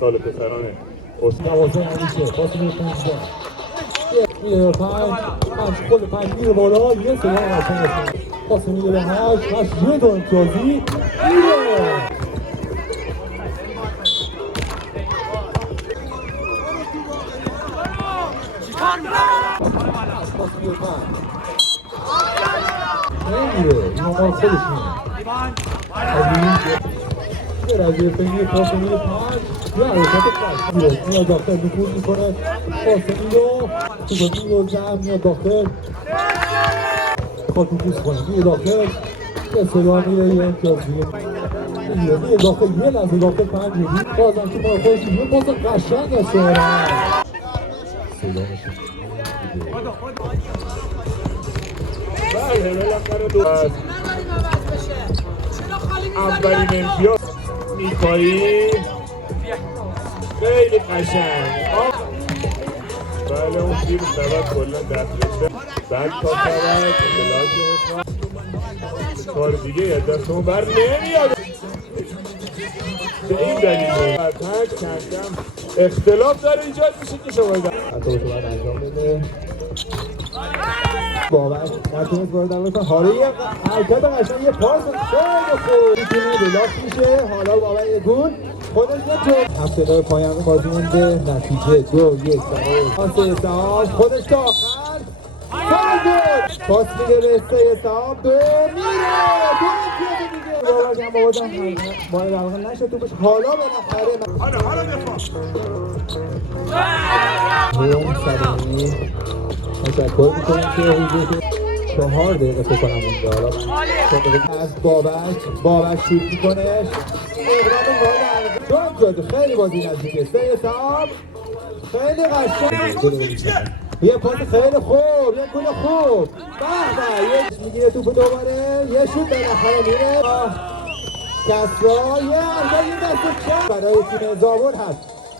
سال پسرانه دوازه همیشه پاس میره 15 میره 5 خود 5 میره بالا یه سلام قشنگ پاس میره به 8 یه دو امتیازی میره پاس میره 5 نمیره این آقا خودشونه از یه فنگی پاس میره 5 یه حرکت قشنگه میاد داخل نفوذ میکنه پاس میره توپ میره جمع میاد داخل خواهد نفوذ کنه میره داخل یه سلام میره یه امتیاز دیگه میره داخل یه لحظه داخل 5 میره بازم تو پای خودش یه پاس قشنگ است سلامش بله بالاخره دو از اولین امتیاز میخایی خیلی قشنگ بله اون تیر سبب کلا دست رسته بعد تا سبب کار دیگه یه دستمون بر نمیاد به این دلیل تک کم اختلاف داره ایجاد میشه که شما حتی تو باید انجام بده بابک نتونست وارد عمل کنه حالا یه حرکت قشنگ یه پاس خیلی خوب میتونه بلاک میشه حالا بابک یه گل خودش نتون ابتدای پایان بازی مونده نتیجه 2-1 برای پاس سهام خودش تا آخر پاس میده به سهام 2 میره 2 امتیاز دیگه بابک هم بابا در واقع نشه تو بشه حالا بالاخره حالا دفاع صدیمی تشکر میکنم که حضور 4 دقیقه فکر کنم مونده حالا از بابک شوت میکنه اقرام وارد خیلی بازی نزدیکه سهام خیلی قشنگ یه پاس خیلی خوب یه گل خوب به به میگیره توپ دوباره یه شوت بالاخره میره کسرا یه ارزایی دست چپ برای تیم زابون هست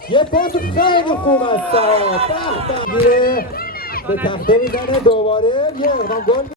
یه پاس خیلی خوب است به به میره به تخته میزنه دوباره یه اقدام گل